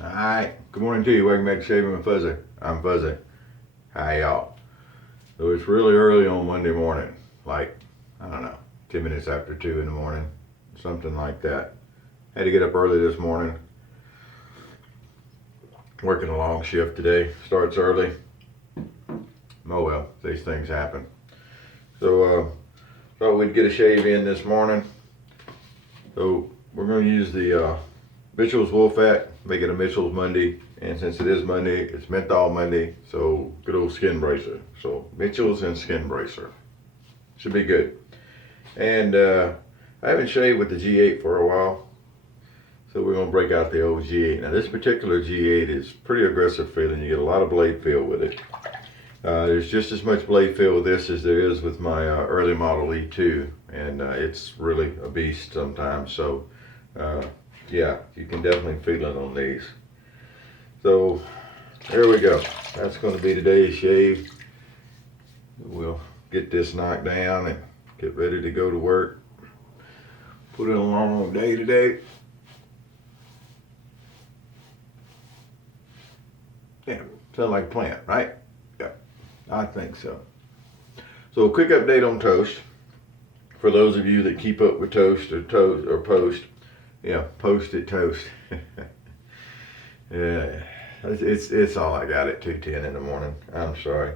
Alright, good morning to you. Welcome back to Shaving with Fuzzy. I'm Fuzzy. Hi y'all. So it's really early on Monday morning, like, I don't know, 10 minutes after 2 in the morning, something like that. Had to get up early this morning. Working a long shift today, starts early. Oh well, these things happen. So, thought we'd get a shave in this morning. So, we're going to use the Mitchell's Wool Fat, make it a Mitchell's Monday. And since it is Monday, it's Menthol Monday, so good old skin bracer. So Mitchell's and skin bracer. Should be good. And I haven't shaved with the G8 for a while, so we're going to break out the old G8. Now this particular G8 is pretty aggressive feeling. You get a lot of blade feel with it. There's just as much blade feel with this as there is with my early model E2. And it's really a beast sometimes. So yeah, you can definitely feel it on these. So there we go. That's going to be today's shave. We'll get this knocked down and get ready to go to work. Put in a long day today. Yeah, sound like a plan, right? Yeah, I think so. So a quick update on toast. For those of you that keep up with toast or post, yeah, post it toast. Yeah, it's all I got at 2:10 in the morning. I'm sorry.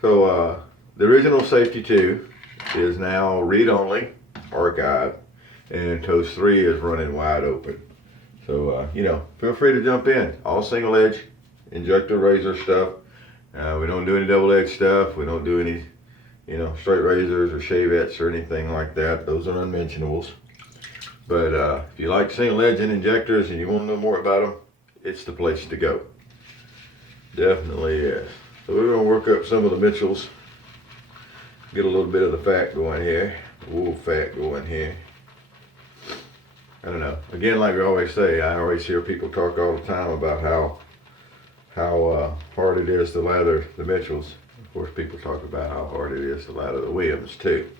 So the original Safety 2 is now read only, archive, and Toast 3 is running wide open. So feel free to jump in. All single edge, injector razor stuff. We don't do any double edge stuff. We don't do any straight razors or shavettes or anything like that. Those are unmentionables. But if you like single edge and injectors and you want to know more about them, it's the place to go. Definitely is. So we're going to work up some of the Mitchells. Get a little bit of the fat going here. Wool fat going here. I don't know. Again, like I always say, I always hear people talk all the time about how hard it is to lather the Mitchells. Of course, people talk about how hard it is to lather the Williams too.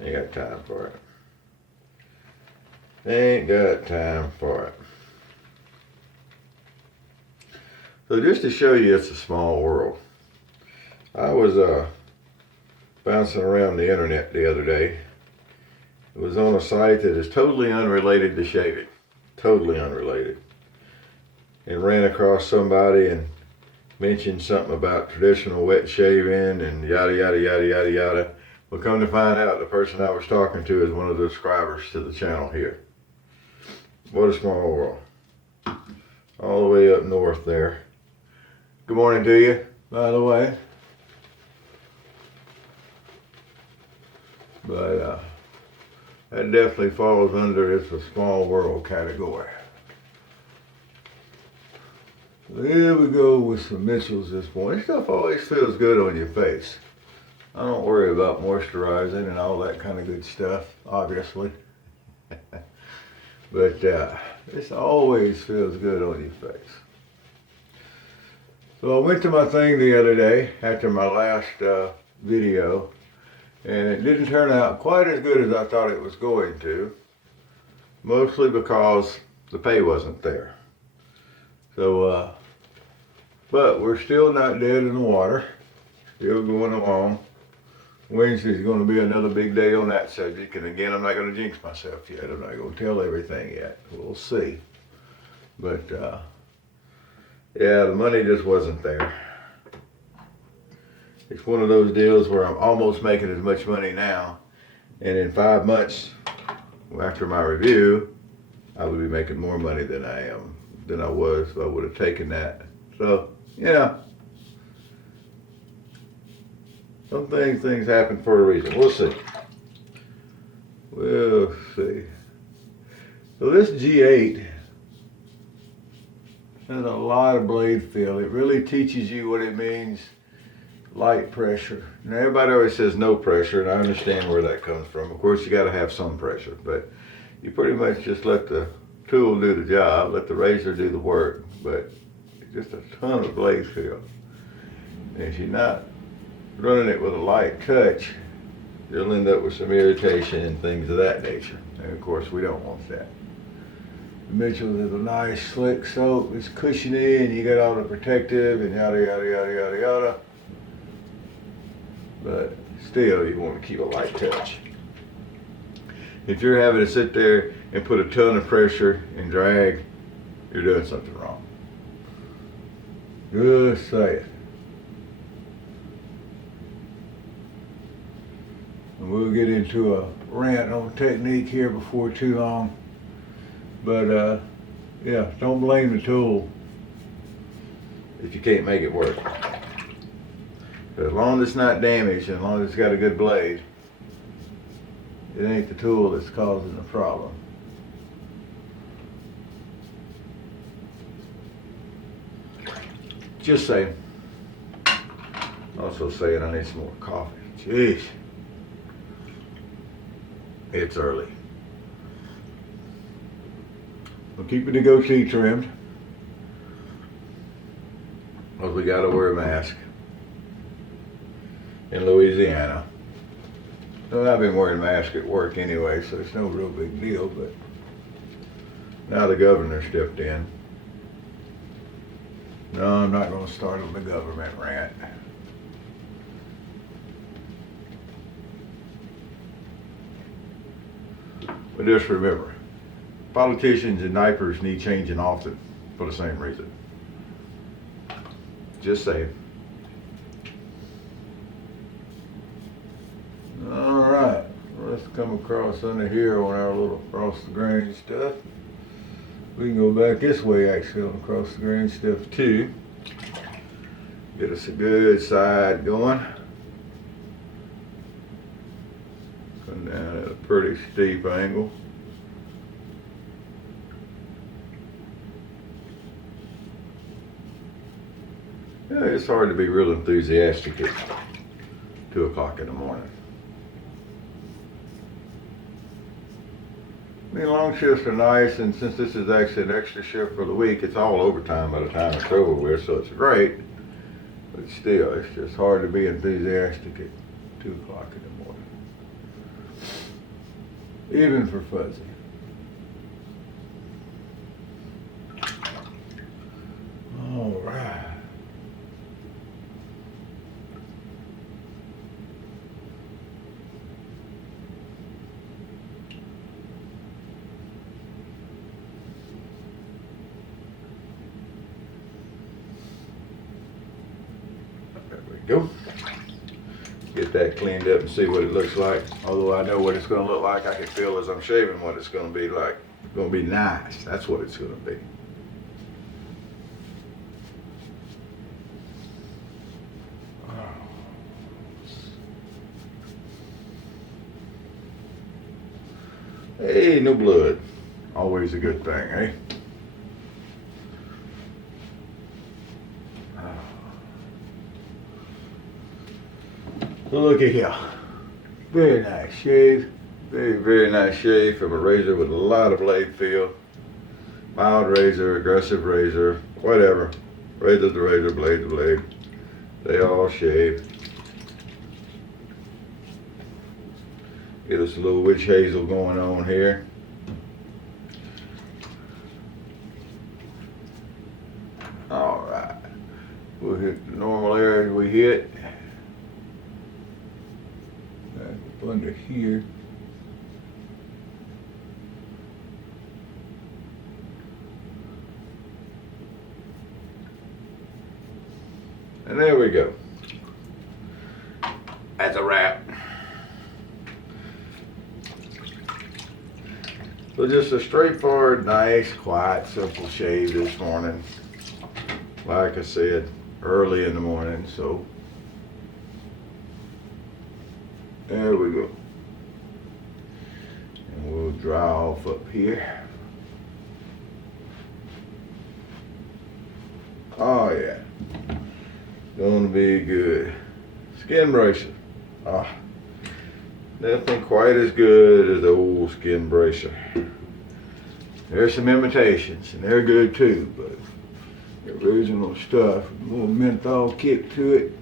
Ain't got time for it. Ain't got time for it. So just to show you it's a small world. I was bouncing around the internet the other day. It was on a site that is totally unrelated to shaving. Totally unrelated. And ran across somebody and mentioned something about traditional wet shaving and yada yada yada yada yada. Well, come to find out, the person I was talking to is one of the subscribers to the channel here. What a small world. All the way up north there. Good morning to you, by the way. But that definitely falls under it's a small world category. So here we go with some Mitchells this morning. This stuff always feels good on your face. I don't worry about moisturizing and all that kind of good stuff, obviously. But this always feels good on your face. So I went to my thing the other day after my last video, and it didn't turn out quite as good as I thought it was going to, mostly because the pay wasn't there. So, but we're still not dead in the water, still going along. Wednesday's going to be another big day on that subject, and again, I'm not going to jinx myself yet. I'm not going to tell everything yet. We'll see. But yeah, the money just wasn't there. It's one of those deals where I'm almost making as much money now, and in 5 months after my review, I would be making more money than I was if I would have taken that. So, some things happen for a reason. We'll see. We'll see. So this G8 has a lot of blade feel. It really teaches you what it means, light pressure. Now everybody always says no pressure, and I understand where that comes from. Of course, you got to have some pressure, but you pretty much just let the tool do the job, let the razor do the work, but just a ton of blade feel. And if you're not running it with a light touch, you'll end up with some irritation and things of that nature. And of course, we don't want that. Mitchell's is a nice slick soap. It's cushiony and you got all the protective and yada yada yada yada yada. But still, you want to keep a light touch. If you're having to sit there and put a ton of pressure and drag, you're doing something wrong. Just say it. And we'll get into a rant on technique here before too long. But yeah, don't blame the tool if you can't make it work. But as long as it's not damaged and as long as it's got a good blade, it ain't the tool that's causing the problem. Just saying. Also saying I need some more coffee. Jeez. It's early. We're keeping the goatee trimmed, because we gotta wear a mask in Louisiana. So I've been wearing a mask at work anyway, so it's no real big deal, but now the governor stepped in. No, I'm not gonna start on the government rant. But just remember, politicians and diapers need changing often for the same reason. Just saying. All right, let's come across under here on our little across the grain stuff. We can go back this way actually on across the grain stuff too. Get us a good side going. Come down at a pretty steep angle. Yeah, it's hard to be real enthusiastic at 2 o'clock in the morning. I mean, long shifts are nice, and since this is actually an extra shift for the week, it's all overtime by the time it's over with, so it's great. But still, it's just hard to be enthusiastic at 2 o'clock in the morning. Even for Fuzzy. All right. There we go. Get that cleaned up and see what it looks like. Although I know what it's going to look like, I can feel as I'm shaving what it's going to be like. It's going to be nice. That's what it's going to be. Hey, no blood. Always a good thing, eh? So look at here. Very nice shave. Very, very nice shave from a razor with a lot of blade feel. Mild razor, aggressive razor, whatever. Razor to razor, blade to blade. They all shave. Get us a little witch hazel going on here. All right. We'll hit the normal areas we hit. Back under here. And there we go. That's a wrap. So just a straightforward, nice, quiet, simple shave this morning. Like I said, early in the morning, so there we go. And we'll dry off up here. Oh yeah, gonna be good. Skin bracer. Ah, nothing quite as good as the old skin bracer. There's some imitations, and they're good too, but the original stuff, a little menthol kick to it,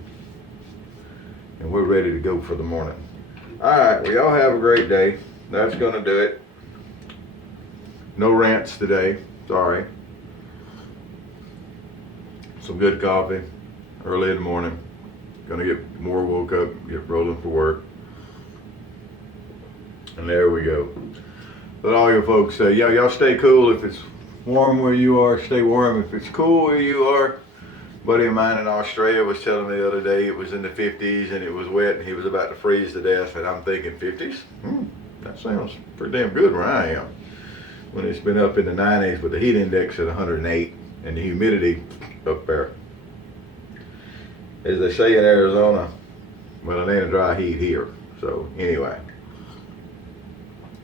and we're ready to go for the morning. All right, well, y'all have a great day. That's gonna do it. No rants today, sorry. Some good coffee, early in the morning. Gonna get more woke up, get rolling for work. And there we go. But all you folks say, y'all stay cool. If it's warm where you are, stay warm. If it's cool where you are, a buddy of mine in Australia was telling me the other day it was in the 50s and it was wet and he was about to freeze to death. And I'm thinking 50s? That sounds pretty damn good where I am. When it's been up in the 90s with the heat index at 108 and the humidity up there. As they say in Arizona, well, it ain't a dry heat here. So anyway,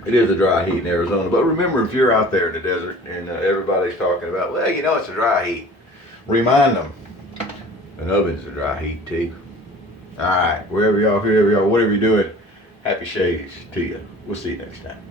it is a dry heat in Arizona. But remember, if you're out there in the desert and everybody's talking about, well, you know, it's a dry heat, remind them an oven's a dry heat too. All right, wherever y'all, whoever y'all, whatever you're doing, happy shades to you. We'll see you next time.